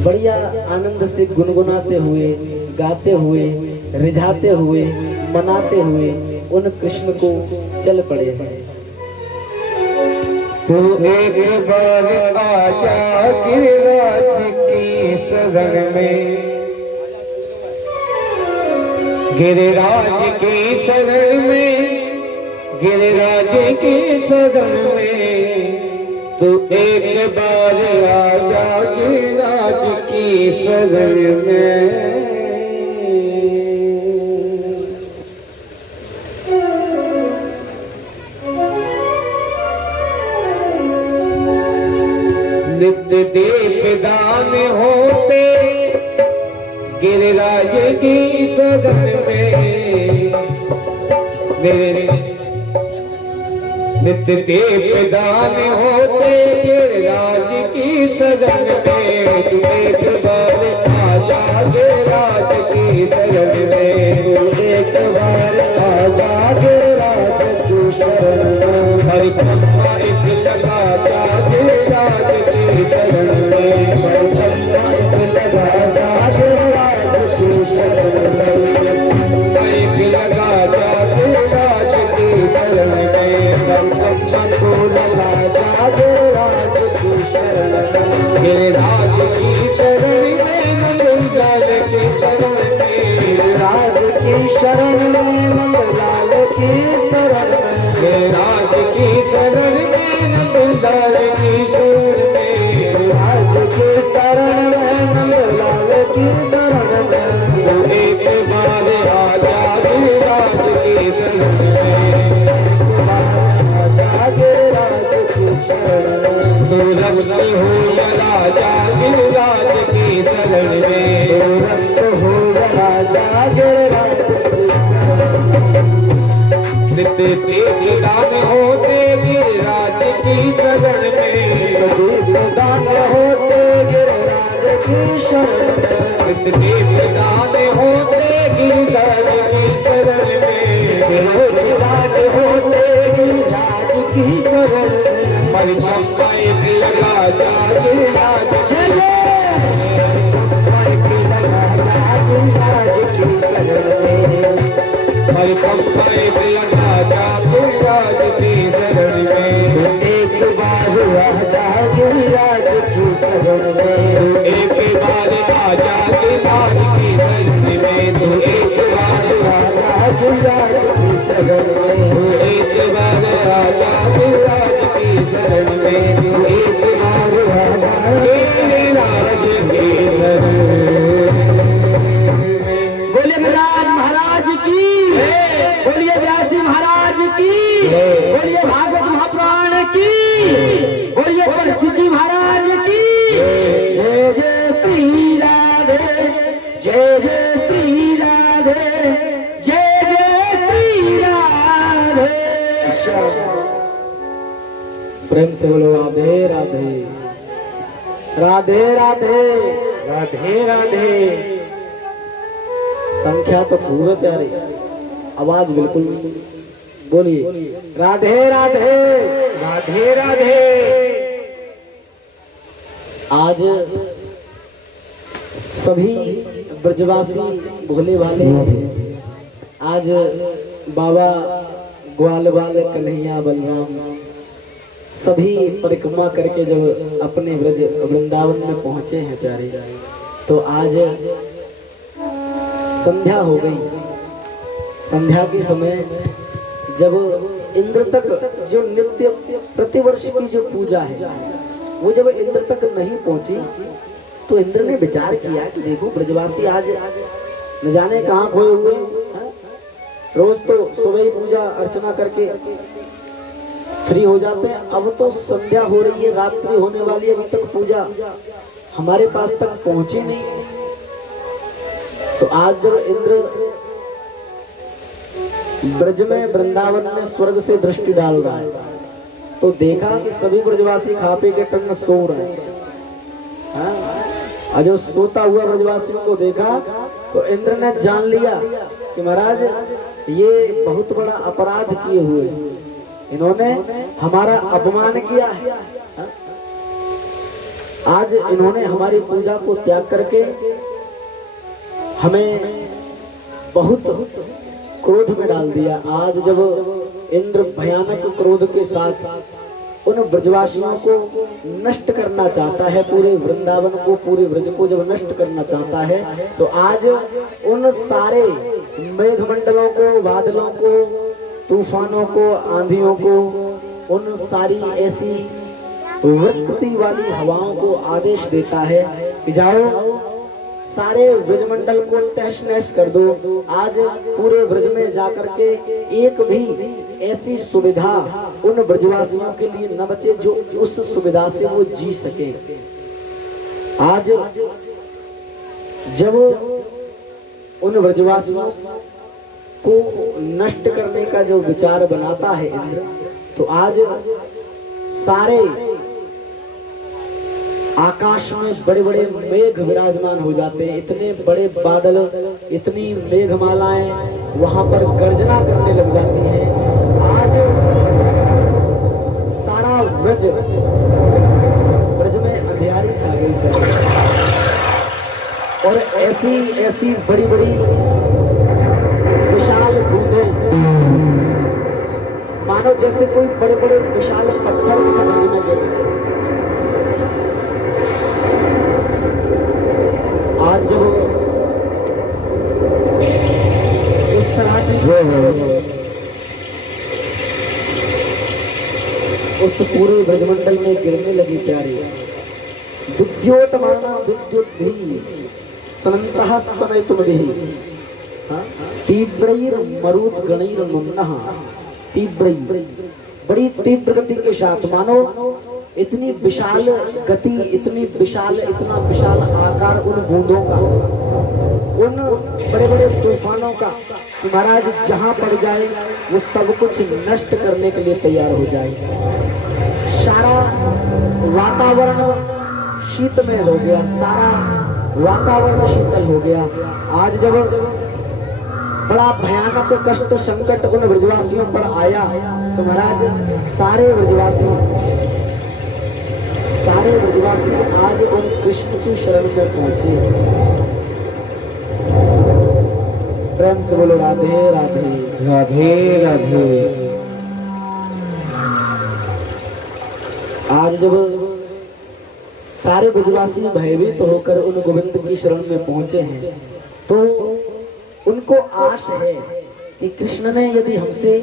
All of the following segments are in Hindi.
बढ़िया आनंद से गुनगुनाते हुए, गाते हुए, रिझाते हुए, मनाते हुए उन कृष्ण को चल पड़े हैं। तू एक बार आजा गिरिराज की शरण में, गिरिराज की शरण में, गिरिराज की शरण में। तू एक बार आजा गिरिराज की शरण में। नित्य दीपदान होते गिरिराज की सदन में, नित्य दीपदान होते गिरिराज की सदन में। तू एक बार आजा गिरिराज की शरण में, तू एक बार आजा गिरिराज की शरण में। हरि ब्रह्मा एक लगा जा गिरिराज की शरण में, हरि ब्रह्मा एक लगा जा गिरिराज की शरण में। एक लगा जा गिरिराज की शरण में, हरि ब्रह्मा को लगा जा गिरिराज की शरण में। गिरिराज की शरण में नंदलाल की शरण में, गिरिराज की शरण में नंदलाल की शरण में। गिरिराज की शरण में नंदलाल की शरण में, गिरिराज की शरण में नंदलाल की शरण में। तू एक बार आजा गिरिराज की शरण में, आजा गिरिराज की शरण में। तू रक्त हो राजा गिरिराज की शरण में, तू रक्त हो राजा गिरिराज की शरण में। नित्य दीपदान होते गिरिराज की शरण में, दीपदान होते गिरिराज की शरण में। नित्य दीपदान होते गिरिराज की शरण में, गिरिराज होते गिरिराज की शरण में। हरि ब्रह्मा एक लगा जा गिरिराज चले, एक लगा जा गिरिराज की शरण में। हरि ब्रह्मा एक लगा जा गिरिराज की शरण में। एक बार आजा गिरिराज की शरण में, एक बार आजा गिरिराज की शरण में। तू एक बार आजा गिरिराज की शरण में, तू एक बार आजा गिरिराज की शरण में। तू एक बार आजा गिरिराज की शरण में। बोले महाराज महाराज की, बोलिए व्यासी महाराज की, बोलिए भागवत महापुराण की, बोलिए परसिद्ध जी महाराज की। जय जय श्री राधे, जय जय श्री राधे, जय जय श्री राधे। प्रेम से बोलो राधे राधे, राधे राधे, राधे राधे। संख्या तो पूरे प्यारी, आवाज बिल्कुल बोलिए राधे राधे, राधे राधे। आज सभी ब्रजवासी भोले वाले आज बाबा ग्वाल बाल कन्हैया बलराम सभी परिक्रमा करके जब अपने ब्रज वृंदावन में पहुंचे हैं प्यारे, तो आज संध्या हो गई। संध्या के समय जब इंद्र तक जो नित्य प्रतिवर्ष की जो पूजा है वो जब इंद्र तक नहीं पहुंची, तो इंद्र ने विचार किया कि देखो ब्रजवासी आज न जाने कहाँ खोए हुए हैं। रोज तो सुबह ही पूजा अर्चना करके फ्री हो जाते हैं, अब तो संध्या हो रही है, रात्रि होने वाली है, अभी तक पूजा हमारे पास तक पहुंची नहीं। तो आज जब इंद्र ब्रज में वृंदावन में स्वर्ग से दृष्टि डाल रहा है, तो देखा कि सभी ब्रजवासी खा पी के टंग सो रहे हैं। और जो सोता हुआ ब्रजवासियों को देखा तो इंद्र ने जान लिया कि महाराज ये बहुत बड़ा अपराध किए हुए, इन्होंने हमारा अपमान किया है। आज इन्होंने हमारी पूजा को त्याग करके हमें बहुत क्रोध में डाल दिया। आज जब इंद्र भयानक क्रोध के साथ उन ब्रजवासियों को नष्ट करना चाहता है, पूरे वृंदावन को, पूरे ब्रज को जब नष्ट करना चाहता है, तो आज उन सारे मेघमंडलों को, बादलों को, तूफानों को, आंधियों को, उन सारी ऐसी वृत्ति वाली हवाओं को आदेश देता है कि जाओ सारे ब्रजमंडल को तहस नहस कर दो। आज पूरे ब्रज में जाकर के एक भी ऐसी सुविधा उन ब्रजवासियों के लिए न बचे जो उस सुविधा से वो जी सके। आज जब उन ब्रजवासियों को नष्ट करने का जो विचार बनाता है इंद्र, तो आज सारे आकाश में बड़े बड़े मेघ विराजमान हो जाते हैं, इतने बड़े बादल, इतनी मेघमालाएं वहां पर गर्जना करने लग जाती हैं। आज सारा ब्रज में अंधियारी छा गई और ऐसी ऐसी बड़ी बड़ी विशाल बूंदें, मानो जैसे कोई बड़े बड़े विशाल पत्थर उस ब्रज में गिर रहे हैं। आज जब इस तरह की उस पूरे ब्रजमंडल में गिरने लगी प्यारी, विद्योतमाना विद्युद्भिः स्तनन्तः स्तनयितुमभिः तीव्रैर्मरुद्गणैर्नुम्नः तीव्रैः, बड़ी तीव्र गति के साथ, मानो इतनी विशाल गति, इतनी विशाल, इतना विशाल आकार उन बूंदों का, उन बड़े बड़े तूफानों का कि महाराज जहां पड़ जाए वो सब कुछ नष्ट करने के लिए तैयार हो जाए। सारा वातावरण शीतमय हो गया, सारा वातावरण शीतल हो गया। आज जब बड़ा भयानक कष्ट संकट उन ब्रजवासियों पर आया, तो महाराज सारे ब्रजवासी आज उन कृष्ण की शरण में पहुंचे। प्रेम से बोलो राधे राधे राधे राधे। आज जब सारे ब्रजवासी भयभीत होकर उन गोविंद की शरण में पहुंचे हैं, तो उनको आश है कि कृष्ण ने यदि हमसे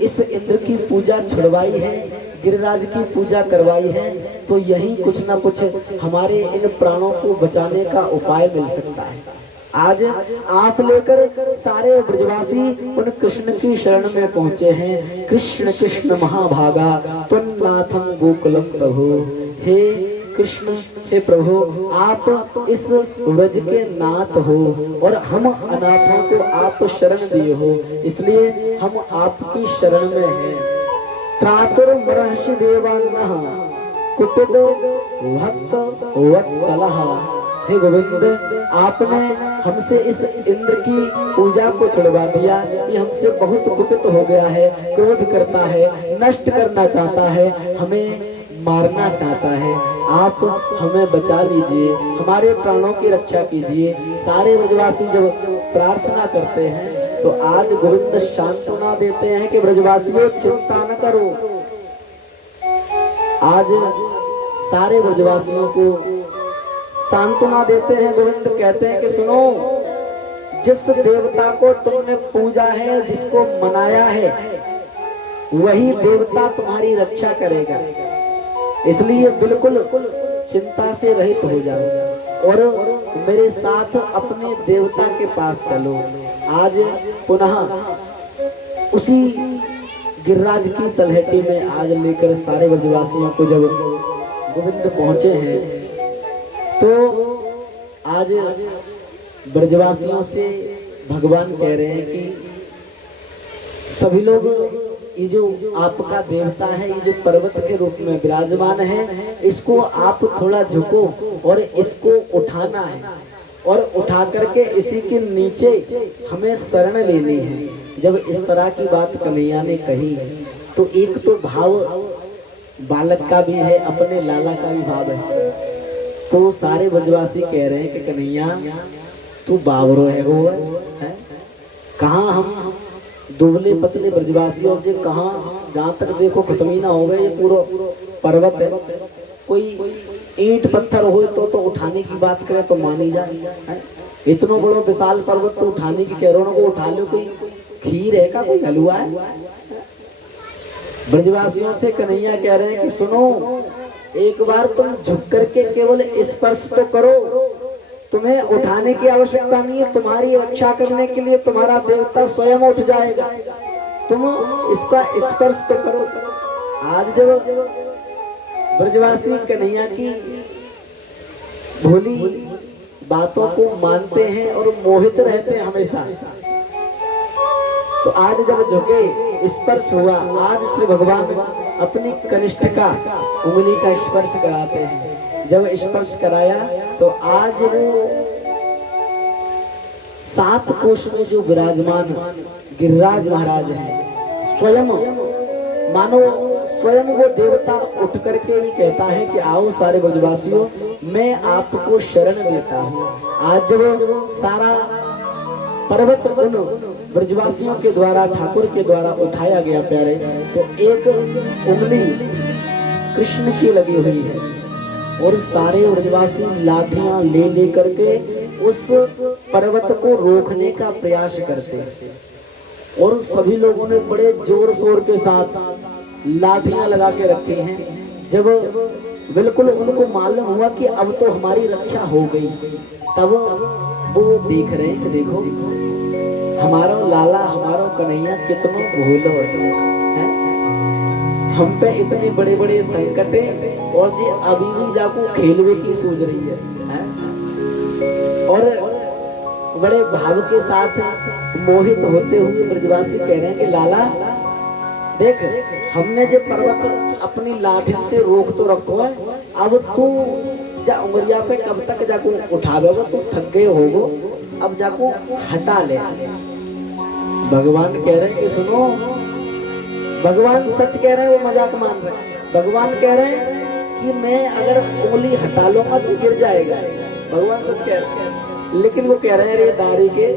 इस इंद्र की पूजा छुड़वाई है, गिरिराज की पूजा करवाई है, तो यही कुछ ना कुछ हमारे इन प्राणों को बचाने का उपाय मिल सकता है। आज आस लेकर सारे ब्रजवासी उन कृष्ण की शरण में पहुंचे हैं। कृष्ण कृष्ण महाभागा त्वन्नाथं गोकुलम प्रभु, हे कृष्ण, हे प्रभु, आप इस व्रज के नाथ हो और हम अनाथों को आप शरण दिए हो, इसलिए हम आपकी शरण में हैं। त्रातुर्मर्हसि देवान्नः कुपित भक्त वत्सलः, हे गोविंद, आपने हमसे इस इंद्र की पूजा को छुड़वा दिया। ये हमसे बहुत कुपित हो गया है, क्रोध करता है, नष्ट करना चाहता है, हमें मारना चाहता है। आप हमें बचा लीजिए, हमारे प्राणों की रक्षा कीजिए। सारे ब्रजवासी जब प्रार्थना करते हैं, तो आज गोविंद सांत्वना देते हैं कि ब्रजवासियों चिंता न करो। आज सारे ब्रजवासियों को सांत्वना देते हैं। गोविंद कहते हैं कि सुनो, जिस देवता को तुमने पूजा है, जिसको मनाया है, वही देवता तुम्हारी रक्षा करेगा, इसलिए बिल्कुल चिंता से रहित हो जाओ और मेरे साथ अपने देवता के पास चलो। आज पुनः उसी गिरिराज की तलहटी में आज लेकर सारे ब्रजवासियों को जब गोविंद पहुंचे हैं, तो आज ब्रजवासियों से भगवान कह रहे हैं कि सभी लोग, ये जो आपका देवता है, ये जो पर्वत के रूप में विराजमान है, इसको आप थोड़ा झुको और इसको उठाना है और उठा करके इसी के नीचे हमें शरण लेनी है। जब इस तरह की बात कन्हैया ने कही, तो एक तो भाव बालक का भी है, अपने लाला का भी भाव है। तो सारे ब्रजवासी कह रहे हैं कि कन्हैया तू बावरो है वो है? कहाँ हम दुबले पतले ब्रजवासी और जे कहाँ जहाँ तक देखो खत्म ही ना हो गए, ये पूरा पर्वत है। कोई ईंट पत्थर हो तो उठाने की बात करे तो मानी जाए है? इतना बड़ो विशाल पर्वत तो उठाने की कह रहे हो, को उठा लो, कोई खीर है का, कोई हलवा है? ब्रजवासियों से कन्हैया कह रहे हैं कि सुनो, एक बार तुम झुक करके केवल स्पर्श तो करो, तुम्हें उठाने की आवश्यकता नहीं है, तुम्हारी रक्षा करने के लिए तुम्हारा देवता स्वयं उठ जाएगा, तुम इसका स्पर्श तो करो। आज जब ब्रजवासी कन्हैया की भोली बातों को मानते हैं और मोहित रहते हैं हमेशा, तो आज जब झुके स्पर्श हुआ, आज श्री भगवान अपनी कनिष्ठिका उंगली का स्पर्श कराते हैं। जब स्पर्श कराया तो आज वो 7 कोश में जो विराजमान गिरिराज महाराज हैं, स्वयं मानो स्वयं वो देवता उठ करके ही कहता है कि आओ सारे ब्रजवासियों, मैं आपको शरण देता हूँ। आज जब सारा पर्वत उन ब्रजवासियों के द्वारा, ठाकुर के द्वारा उठाया गया प्यारे, तो एक उंगली कृष्ण की लगी हुई है और सारे ब्रजवासी लाठियां ले करके उस पर्वत को रोकने का प्रयास करते हैं और सभी लोगों ने बड़े जोर शोर के साथ लाठियां लगा के रखी हैं। जब बिल्कुल उनको मालूम हुआ कि अब तो हमारी रक्षा हो गई, तब वो देख रहे हैं कि देखो हमारा लाला, हमारा कन्हैया कितना भोला है, हम पे इतने बड़े बड़े संकटे और जी अभी भी जाको खेलवे की सोच रही है? और बड़े भाव के साथ मोहित होते हुए ब्रजवासी कह रहे हैं कि लाला देख, हमने जो पर्वत अपनी लाठी से रोक तो रखो है, अब तू जा उंगलिया पे कब तक जाको उठावेगा, तू थक गए होगो, अब जाको हटा ले। भगवान कह रहे हैं कि सुनो, भगवान सच कह रहे हैं, वो मजाक मान रहे हैं। भगवान कह रहे हैं कि मैं अगर उंगली हटा लूंगा तो गिर जाएगा, भगवान सच कह रहे हैं। लेकिन वो कह रहे हैं रे दारी के,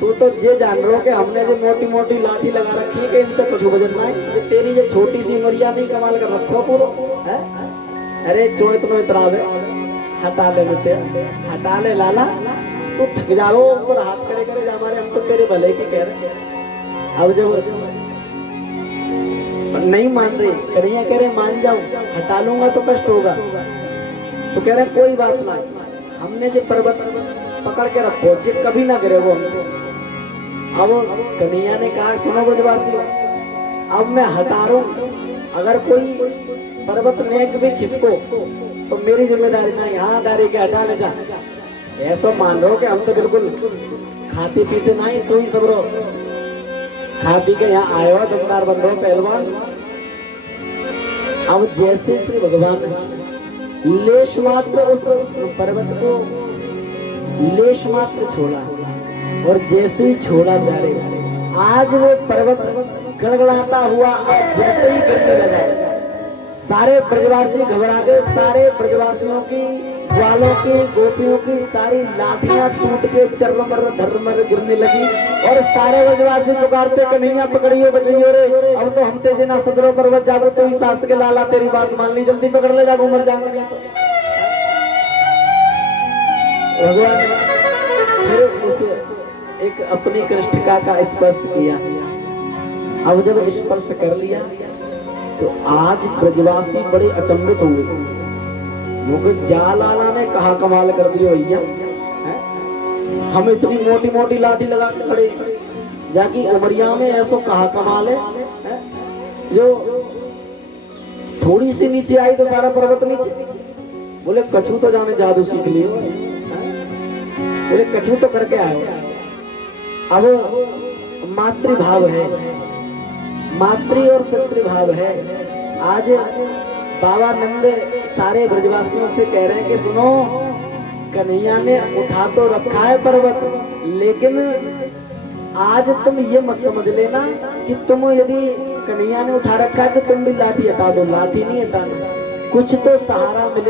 तू तो ये जान रहे हो कि हमने जो मोटी मोटी लाठी लगा रखी है कि इन पे कुछ वजन ना है, तेरी जो छोटी सी उंगलियां नहीं कमाल कर रखो पूरा है। अरे चो इतना इतरावे, हटा ले बेटे, हटा ले लाला, तू थक जाओ, ऊपर हाथ करे करे जा हमारे, हम तो तेरे भले की कह रहे हैं। अब जब नहीं मान रहे, कन्हैया कह रहे मान जाओ, हटा लूंगा तो कष्ट होगा, तो कह रहे कोई बात ना, हमने जो पर्वत पकड़ के रखो, जे कभी ना गिरे वो हमको। अब कन्हैया ने कहा सुनो ब्रजवासी, अब मैं हटा रहा हूं, अगर कोई पर्वत नेक भी खिसको तो मेरी जिम्मेदारी ना, यहाँ दारी के हटा ले जा। ऐसा मान रहे हो कि हम तो बिल्कुल खाते पीते नहीं, तू ही सब रो खा पी के यहाँ आए हो, दमदार बंदो पहलवान। अब जैसे श्री भगवान लेश मात्र उस पर्वत को लेश मात्र छोड़ा, और जैसे ही छोड़ा प्यारे, आज वो पर्वत गड़गड़ाता हुआ जैसे ही गिरने लगा, सारे ब्रजवासी घबरा गए, सारे ब्रजवासियों की, ग्वालों की, गोपियों की सारी लाठियां टूट के चरमर धर्मर गिरने लगी, और सारे ब्रजवासी पुकारते कन्हैया पकड़ियो बचाइयो रे, अब तो हम तेजे ना सदरो पर्वत जागो, तो ही सास के लाला तेरी बात मान ली, जल्दी पकड़ ले जागो, मर जाएंगे। भगवान फिर उस एक अपनी कृष्णिका का स्पर्श किया। अब जब स्पर्श कर लिया तो आज ब्रजवासी बड़े अचंभित हुए, क्योंकि जालाला ने कहा कमाल कर दिया भैया, हम इतनी मोटी मोटी लाठी लगा के खड़े, जाकी उमरिया में ऐसो कहा कमाल है, जो थोड़ी सी नीचे आई तो सारा पर्वत नीचे। बोले कछु तो जाने जादू सीख लियो, बोले कछु तो करके आए। अब मातृभाव है, मातृ और पितृभाव है। आज बाबा नंद सारे ब्रजवासियों से कह रहे हैं कि सुनो, कन्हैया ने उठा तो रखा है पर्वत, लेकिन आज तुम ये मत समझ लेना कि तुम यदि कन्हैया ने उठा रखा है तो तुम भी लाठी हटा दो, लाठी नहीं हटाना, कुछ तो सहारा मिले।